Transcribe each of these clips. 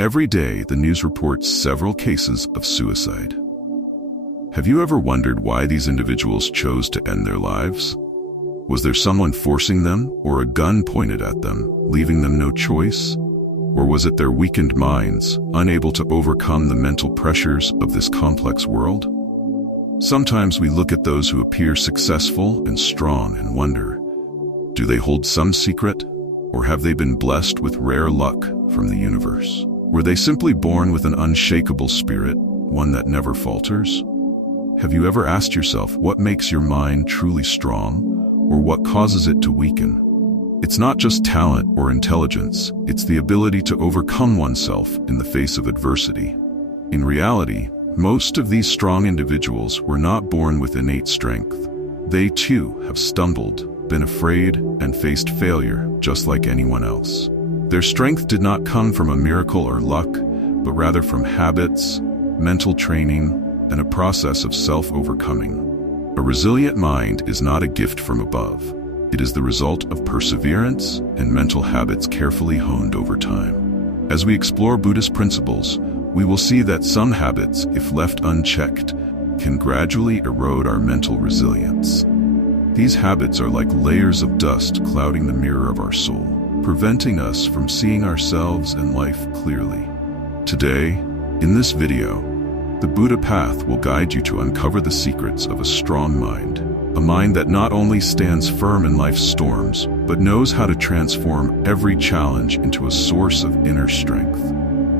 Every day, the news reports several cases of suicide. Have you ever wondered why these individuals chose to end their lives? Was there someone forcing them, or a gun pointed at them, leaving them no choice? Or was it their weakened minds, unable to overcome the mental pressures of this complex world? Sometimes we look at those who appear successful and strong and wonder, do they hold some secret? Or have they been blessed with rare luck from the universe? Were they simply born with an unshakable spirit, one that never falters? Have you ever asked yourself what makes your mind truly strong, or what causes it to weaken? It's not just talent or intelligence, it's the ability to overcome oneself in the face of adversity. In reality, most of these strong individuals were not born with innate strength. They too have stumbled, been afraid, and faced failure just like anyone else. Their strength did not come from a miracle or luck, but rather from habits, mental training, and a process of self-overcoming. A resilient mind is not a gift from above. It is the result of perseverance and mental habits carefully honed over time. As we explore Buddhist principles, we will see that some habits, if left unchecked, can gradually erode our mental resilience. These habits are like layers of dust clouding the mirror of our soul, preventing us from seeing ourselves and life clearly. Today, in this video, the Buddha path will guide you to uncover the secrets of a strong mind, a mind that not only stands firm in life's storms, but knows how to transform every challenge into a source of inner strength.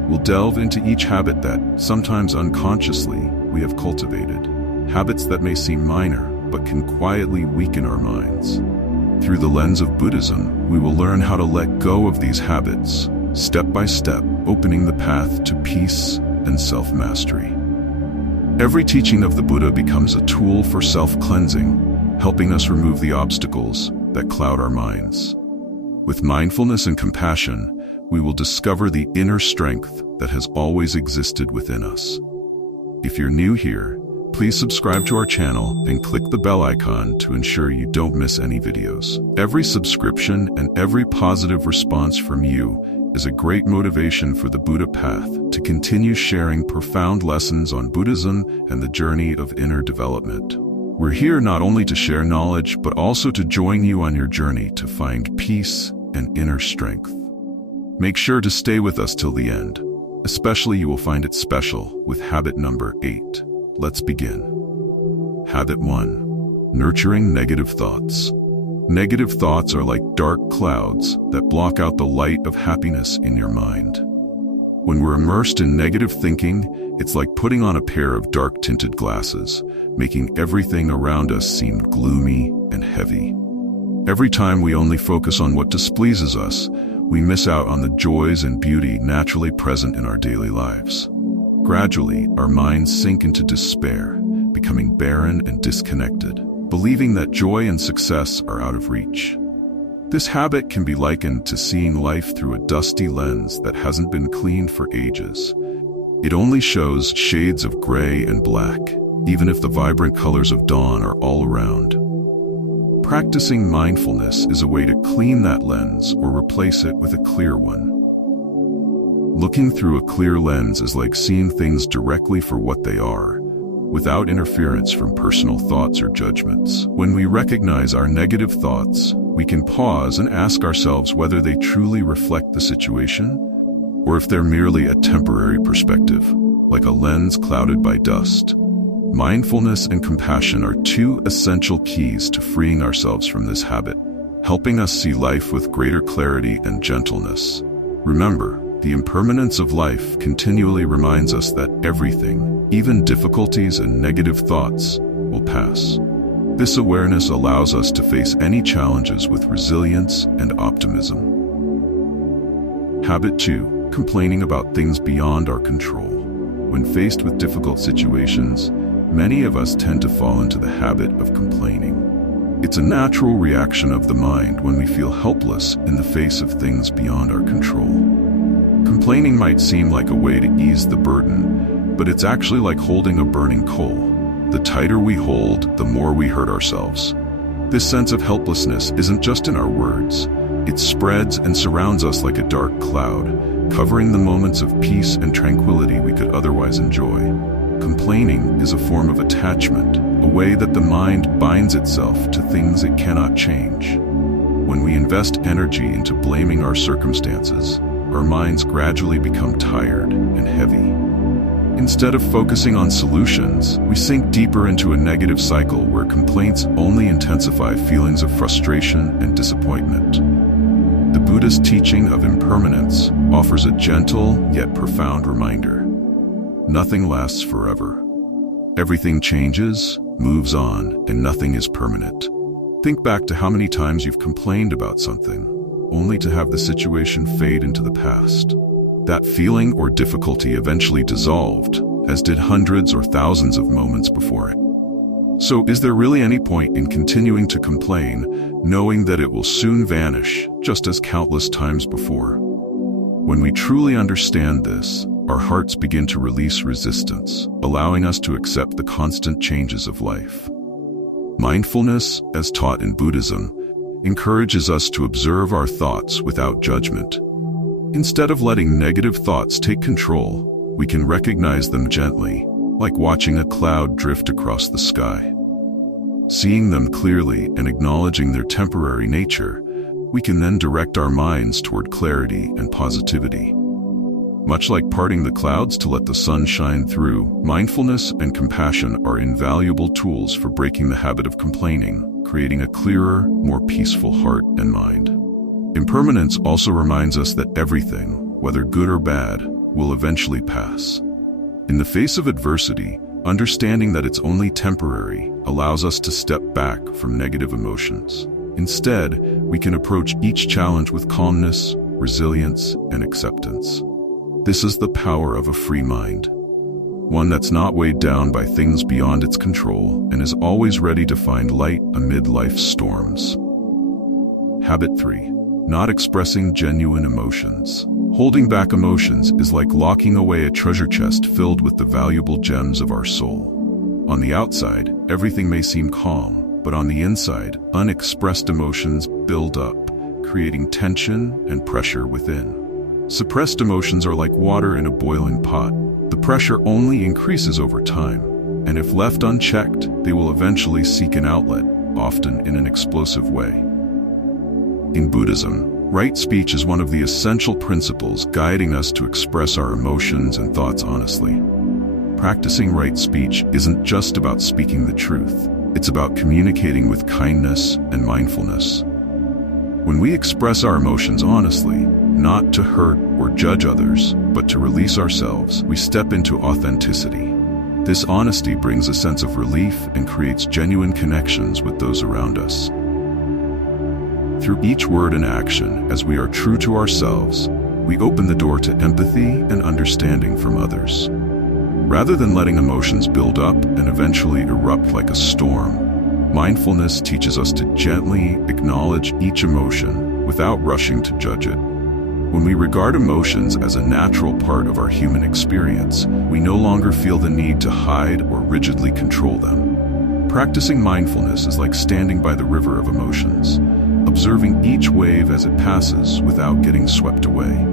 We'll delve into each habit that, sometimes unconsciously, we have cultivated, habits that may seem minor, but can quietly weaken our minds. Through the lens of Buddhism, we will learn how to let go of these habits, step by step, opening the path to peace and self-mastery. Every teaching of the Buddha becomes a tool for self-cleansing, helping us remove the obstacles that cloud our minds. With mindfulness and compassion, we will discover the inner strength that has always existed within us. If you're new here, please subscribe to our channel and click the bell icon to ensure you don't miss any videos. Every subscription and every positive response from you is a great motivation for the Buddha path to continue sharing profound lessons on Buddhism and the journey of inner development. We're here not only to share knowledge, but also to join you on your journey to find peace and inner strength. Make sure to stay with us till the end. Especially you will find it special with habit number 8. Let's begin. Habit 1. Nurturing negative thoughts. Negative thoughts are like dark clouds that block out the light of happiness in your mind. When we're immersed in negative thinking, it's like putting on a pair of dark-tinted glasses, making everything around us seem gloomy and heavy. Every time we only focus on what displeases us, we miss out on the joys and beauty naturally present in our daily lives. Gradually, our minds sink into despair, becoming barren and disconnected, believing that joy and success are out of reach. This habit can be likened to seeing life through a dusty lens that hasn't been cleaned for ages. It only shows shades of gray and black, even if the vibrant colors of dawn are all around. Practicing mindfulness is a way to clean that lens or replace it with a clear one. Looking through a clear lens is like seeing things directly for what they are, without interference from personal thoughts or judgments. When we recognize our negative thoughts, we can pause and ask ourselves whether they truly reflect the situation, or if they're merely a temporary perspective, like a lens clouded by dust. Mindfulness and compassion are two essential keys to freeing ourselves from this habit, helping us see life with greater clarity and gentleness. Remember, the impermanence of life continually reminds us that everything, even difficulties and negative thoughts, will pass. This awareness allows us to face any challenges with resilience and optimism. Habit 2. Complaining about things beyond our control. When faced with difficult situations, many of us tend to fall into the habit of complaining. It's a natural reaction of the mind when we feel helpless in the face of things beyond our control. Complaining might seem like a way to ease the burden, but it's actually like holding a burning coal. The tighter we hold, the more we hurt ourselves. This sense of helplessness isn't just in our words. It spreads and surrounds us like a dark cloud, covering the moments of peace and tranquility we could otherwise enjoy. Complaining is a form of attachment, a way that the mind binds itself to things it cannot change. When we invest energy into blaming our circumstances, our minds gradually become tired and heavy. Instead of focusing on solutions, we sink deeper into a negative cycle where complaints only intensify feelings of frustration and disappointment. The Buddhist teaching of impermanence offers a gentle yet profound reminder. Nothing lasts forever. Everything changes, moves on, and nothing is permanent. Think back to how many times you've complained about something, only to have the situation fade into the past. That feeling or difficulty eventually dissolved, as did hundreds or thousands of moments before it. So, is there really any point in continuing to complain, knowing that it will soon vanish, just as countless times before? When we truly understand this, our hearts begin to release resistance, allowing us to accept the constant changes of life. Mindfulness, as taught in Buddhism, encourages us to observe our thoughts without judgment. Instead of letting negative thoughts take control, we can recognize them gently, like watching a cloud drift across the sky. Seeing them clearly and acknowledging their temporary nature, we can then direct our minds toward clarity and positivity. Much like parting the clouds to let the sun shine through, mindfulness and compassion are invaluable tools for breaking the habit of complaining, creating a clearer, more peaceful heart and mind. Impermanence also reminds us that everything, whether good or bad, will eventually pass. In the face of adversity, understanding that it's only temporary allows us to step back from negative emotions. Instead, we can approach each challenge with calmness, resilience, and acceptance. This is the power of a free mind, one that's not weighed down by things beyond its control and is always ready to find light amid life's storms. Habit 3. Not expressing genuine emotions. Holding back emotions is like locking away a treasure chest filled with the valuable gems of our soul. On the outside, everything may seem calm, but on the inside, unexpressed emotions build up, creating tension and pressure within. Suppressed emotions are like water in a boiling pot. The pressure only increases over time, and if left unchecked, they will eventually seek an outlet, often in an explosive way. In Buddhism, right speech is one of the essential principles guiding us to express our emotions and thoughts honestly. Practicing right speech isn't just about speaking the truth. It's about communicating with kindness and mindfulness. When we express our emotions honestly, not to hurt or judge others, but to release ourselves, we step into authenticity. This honesty brings a sense of relief and creates genuine connections with those around us. Through each word and action, as we are true to ourselves, we open the door to empathy and understanding from others. Rather than letting emotions build up and eventually erupt like a storm, mindfulness teaches us to gently acknowledge each emotion without rushing to judge it. When we regard emotions as a natural part of our human experience, we no longer feel the need to hide or rigidly control them. Practicing mindfulness is like standing by the river of emotions, observing each wave as it passes without getting swept away.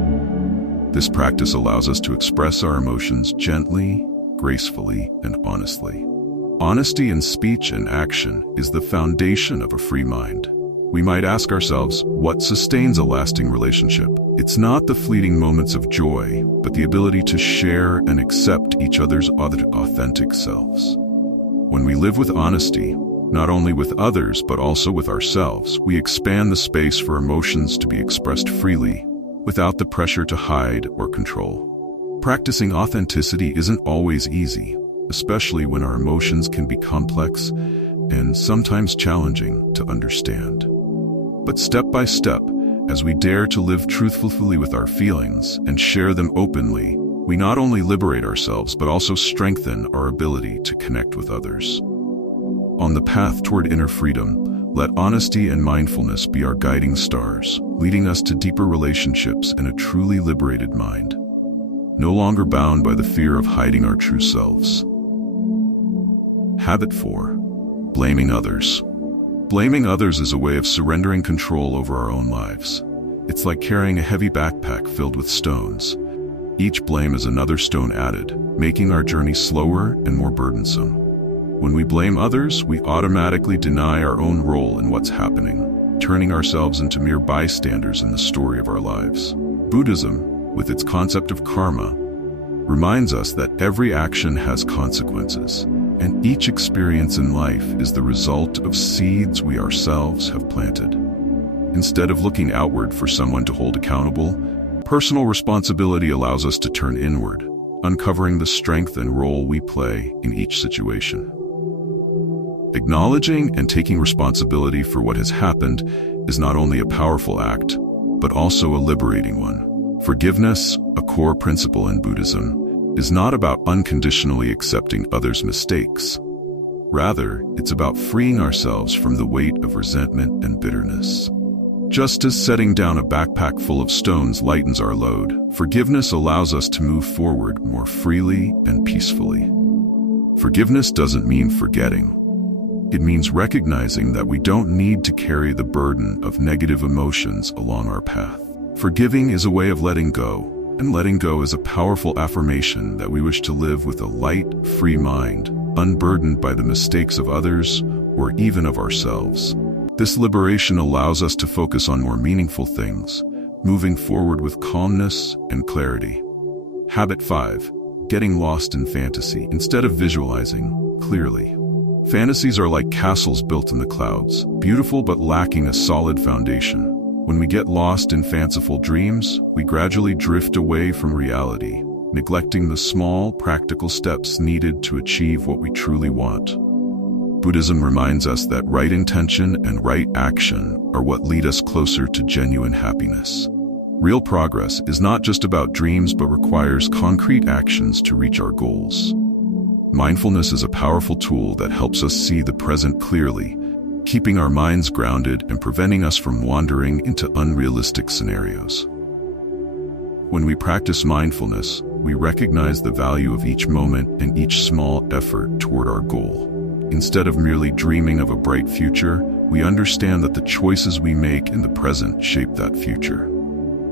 This practice allows us to express our emotions gently, gracefully, and honestly. Honesty in speech and action is the foundation of a free mind. We might ask ourselves, what sustains a lasting relationship? It's not the fleeting moments of joy, but the ability to share and accept each other's authentic selves. When we live with honesty, not only with others but also with ourselves, we expand the space for emotions to be expressed freely, without the pressure to hide or control. Practicing authenticity isn't always easy, especially when our emotions can be complex and sometimes challenging to understand. But step by step, as we dare to live truthfully with our feelings and share them openly, we not only liberate ourselves but also strengthen our ability to connect with others. On the path toward inner freedom, let honesty and mindfulness be our guiding stars, leading us to deeper relationships and a truly liberated mind, no longer bound by the fear of hiding our true selves. Habit 4. Blaming others. Blaming others is a way of surrendering control over our own lives. It's like carrying a heavy backpack filled with stones. Each blame is another stone added, making our journey slower and more burdensome. When we blame others, we automatically deny our own role in what's happening, turning ourselves into mere bystanders in the story of our lives. Buddhism, with its concept of karma, reminds us that every action has consequences, and each experience in life is the result of seeds we ourselves have planted. Instead of looking outward for someone to hold accountable, personal responsibility allows us to turn inward, uncovering the strength and role we play in each situation. Acknowledging and taking responsibility for what has happened is not only a powerful act, but also a liberating one. Forgiveness, a core principle in Buddhism, is not about unconditionally accepting others' mistakes. Rather, it's about freeing ourselves from the weight of resentment and bitterness. Just as setting down a backpack full of stones lightens our load, forgiveness allows us to move forward more freely and peacefully. Forgiveness doesn't mean forgetting. It means recognizing that we don't need to carry the burden of negative emotions along our path. Forgiving is a way of letting go, and letting go is a powerful affirmation that we wish to live with a light, free mind, unburdened by the mistakes of others or even of ourselves. This liberation allows us to focus on more meaningful things, moving forward with calmness and clarity. Habit 5. Getting lost in fantasy instead of visualizing clearly. Fantasies are like castles built in the clouds, beautiful but lacking a solid foundation. When we get lost in fanciful dreams, we gradually drift away from reality, neglecting the small, practical steps needed to achieve what we truly want. Buddhism reminds us that right intention and right action are what lead us closer to genuine happiness. Real progress is not just about dreams but requires concrete actions to reach our goals. Mindfulness is a powerful tool that helps us see the present clearly, keeping our minds grounded and preventing us from wandering into unrealistic scenarios. When we practice mindfulness, we recognize the value of each moment and each small effort toward our goal. Instead of merely dreaming of a bright future, we understand that the choices we make in the present shape that future.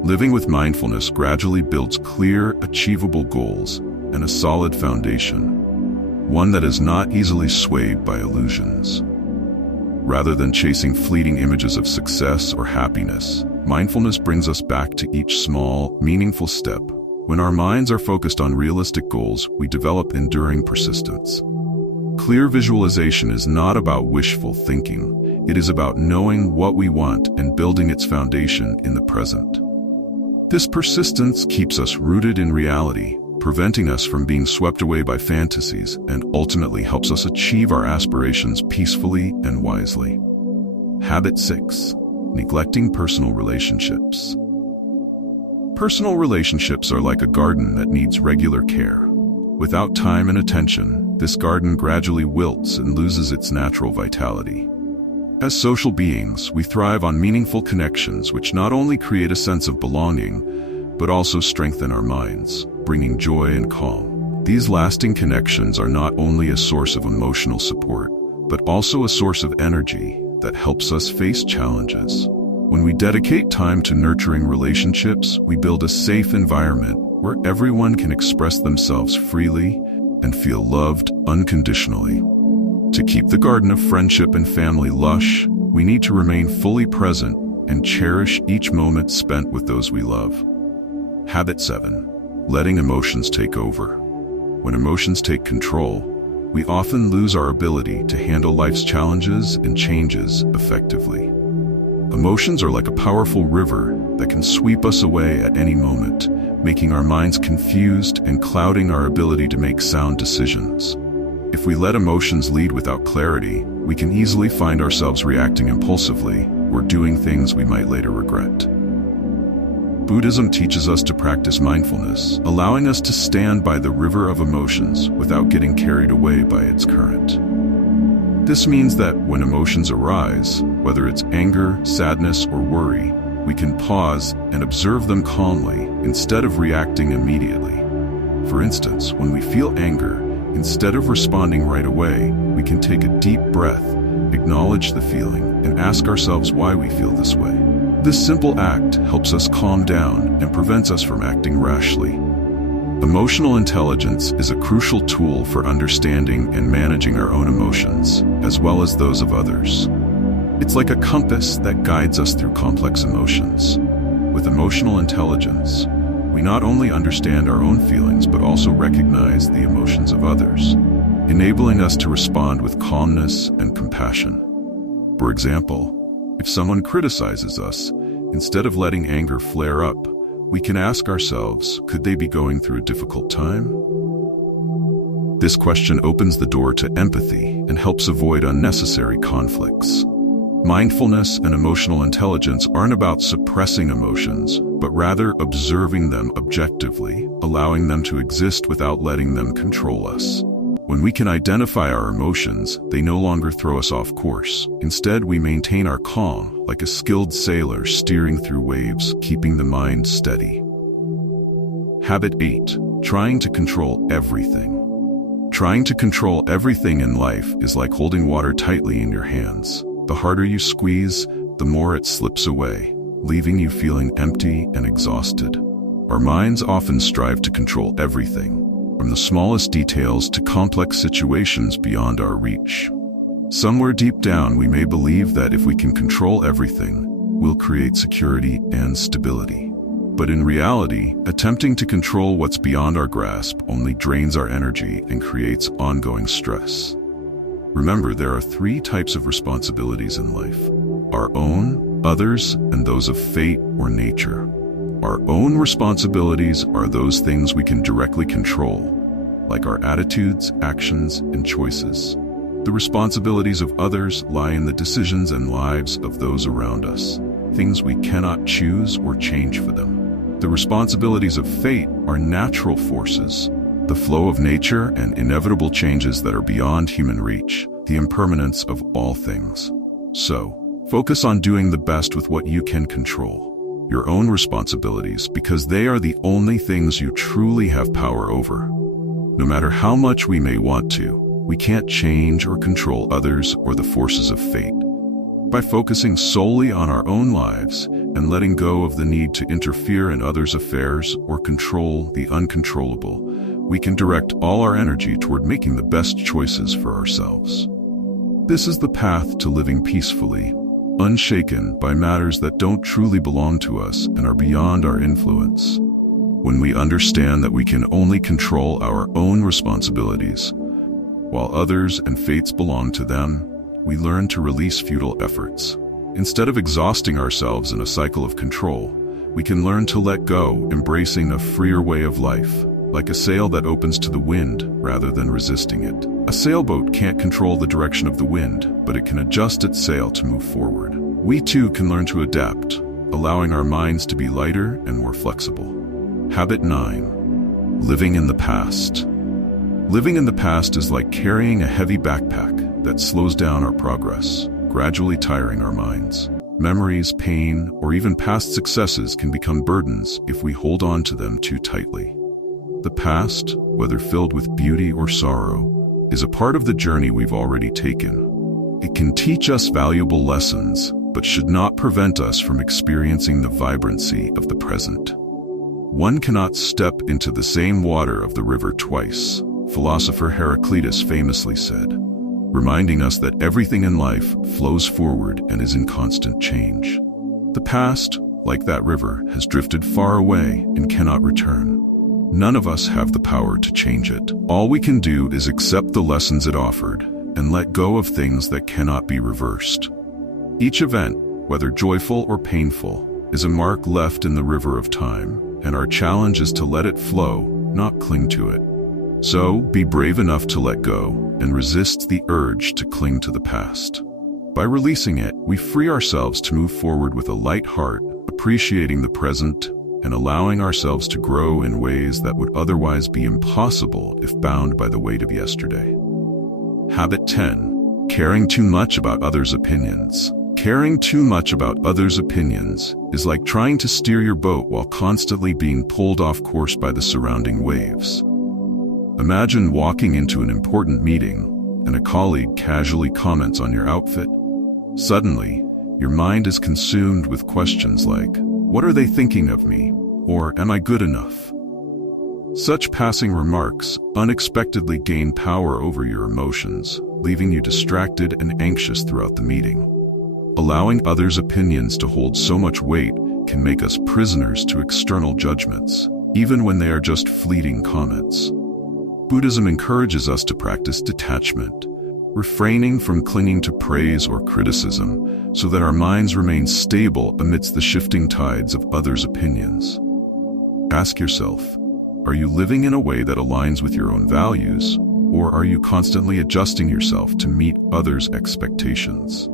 Living with mindfulness gradually builds clear, achievable goals and a solid foundation, one that is not easily swayed by illusions. Rather than chasing fleeting images of success or happiness, mindfulness brings us back to each small, meaningful step. When our minds are focused on realistic goals, we develop enduring persistence. Clear visualization is not about wishful thinking. It is about knowing what we want and building its foundation in the present. This persistence keeps us rooted in reality, preventing us from being swept away by fantasies, and ultimately helps us achieve our aspirations peacefully and wisely. Habit 6. Neglecting personal relationships. Personal relationships are like a garden that needs regular care. Without time and attention, this garden gradually wilts and loses its natural vitality. As social beings, we thrive on meaningful connections which not only create a sense of belonging, but also strengthen our minds, bringing joy and calm. These lasting connections are not only a source of emotional support, but also a source of energy that helps us face challenges. When we dedicate time to nurturing relationships, we build a safe environment where everyone can express themselves freely and feel loved unconditionally. To keep the garden of friendship and family lush, we need to remain fully present and cherish each moment spent with those we love. Habit 7. Letting emotions take over. When emotions take control, we often lose our ability to handle life's challenges and changes effectively. Emotions are like a powerful river that can sweep us away at any moment, making our minds confused and clouding our ability to make sound decisions. If we let emotions lead without clarity, we can easily find ourselves reacting impulsively or doing things we might later regret. Buddhism teaches us to practice mindfulness, allowing us to stand by the river of emotions without getting carried away by its current. This means that when emotions arise, whether it's anger, sadness, or worry, we can pause and observe them calmly instead of reacting immediately. For instance, when we feel anger, instead of responding right away, we can take a deep breath, acknowledge the feeling, and ask ourselves why we feel this way. This simple act helps us calm down and prevents us from acting rashly. Emotional intelligence is a crucial tool for understanding and managing our own emotions, as well as those of others. It's like a compass that guides us through complex emotions. With emotional intelligence, we not only understand our own feelings but also recognize the emotions of others, enabling us to respond with calmness and compassion. For example, if someone criticizes us, instead of letting anger flare up, we can ask ourselves, could they be going through a difficult time? This question opens the door to empathy and helps avoid unnecessary conflicts. Mindfulness and emotional intelligence aren't about suppressing emotions, but rather observing them objectively, allowing them to exist without letting them control us. When we can identify our emotions, they no longer throw us off course. Instead, we maintain our calm, like a skilled sailor steering through waves, keeping the mind steady. Habit 8. Trying to control everything. Trying to control everything in life is like holding water tightly in your hands. The harder you squeeze, the more it slips away, leaving you feeling empty and exhausted. Our minds often strive to control everything, from the smallest details to complex situations beyond our reach. Somewhere deep down, we may believe that if we can control everything, we'll create security and stability. But in reality, attempting to control what's beyond our grasp only drains our energy and creates ongoing stress. Remember, there are 3 types of responsibilities in life: our own, others, and those of fate or nature. Our own responsibilities are those things we can directly control, like our attitudes, actions, and choices. The responsibilities of others lie in the decisions and lives of those around us, things we cannot choose or change for them. The responsibilities of fate are natural forces, the flow of nature and inevitable changes that are beyond human reach, the impermanence of all things. So, focus on doing the best with what you can control, your own responsibilities, because they are the only things you truly have power over. No matter how much we may want to, we can't change or control others or the forces of fate. By focusing solely on our own lives and letting go of the need to interfere in others' affairs or control the uncontrollable, we can direct all our energy toward making the best choices for ourselves. This is the path to living peacefully, unshaken by matters that don't truly belong to us and are beyond our influence. When we understand that we can only control our own responsibilities, while others and fates belong to them, we learn to release futile efforts. Instead of exhausting ourselves in a cycle of control, we can learn to let go, embracing a freer way of life, like a sail that opens to the wind rather than resisting it. A sailboat can't control the direction of the wind, but it can adjust its sail to move forward. We too can learn to adapt, allowing our minds to be lighter and more flexible. Habit 9. Living in the past. Living in the past is like carrying a heavy backpack that slows down our progress, gradually tiring our minds. Memories, pain, or even past successes can become burdens if we hold on to them too tightly. The past, whether filled with beauty or sorrow, is a part of the journey we've already taken. It can teach us valuable lessons, but should not prevent us from experiencing the vibrancy of the present. One cannot step into the same water of the river twice, philosopher Heraclitus famously said, reminding us that everything in life flows forward and is in constant change. The past, like that river, has drifted far away and cannot return. None of us have the power to change it. All we can do is accept the lessons it offered and let go of things that cannot be reversed. Each event, whether joyful or painful, is a mark left in the river of time, and our challenge is to let it flow, not cling to it. So, be brave enough to let go and resist the urge to cling to the past. By releasing it, we free ourselves to move forward with a light heart, appreciating the present and allowing ourselves to grow in ways that would otherwise be impossible if bound by the weight of yesterday. Habit 10. Caring too much about others' opinions. Caring too much about others' opinions is like trying to steer your boat while constantly being pulled off course by the surrounding waves. Imagine walking into an important meeting and a colleague casually comments on your outfit. Suddenly, Your mind is consumed with questions like, what are they thinking of me? Or, am I good enough? Such passing remarks unexpectedly gain power over your emotions, leaving you distracted and anxious throughout the meeting. Allowing others' opinions to hold so much weight can make us prisoners to external judgments, even when they are just fleeting comments. Buddhism encourages us to practice detachment, refraining from clinging to praise or criticism so that our minds remain stable amidst the shifting tides of others' opinions. Ask yourself, are you living in a way that aligns with your own values, or are you constantly adjusting yourself to meet others' expectations?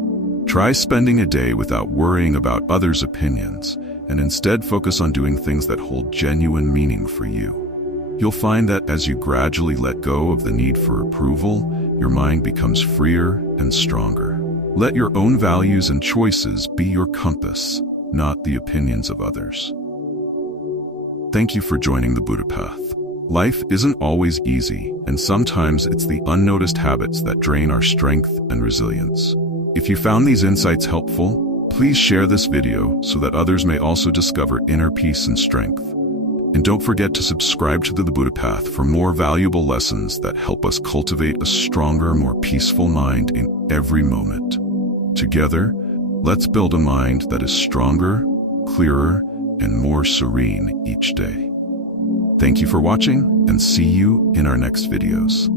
Try spending a day without worrying about others' opinions, and instead focus on doing things that hold genuine meaning for you. You'll find that as you gradually let go of the need for approval, your mind becomes freer and stronger. Let your own values and choices be your compass, not the opinions of others. Thank you for joining the Buddha Path. Life isn't always easy, and sometimes it's the unnoticed habits that drain our strength and resilience. If you found these insights helpful, please share this video so that others may also discover inner peace and strength. And don't forget to subscribe to the Buddha Path for more valuable lessons that help us cultivate a stronger, more peaceful mind in every moment. Together, let's build a mind that is stronger, clearer, and more serene each day. Thank you for watching, and see you in our next videos.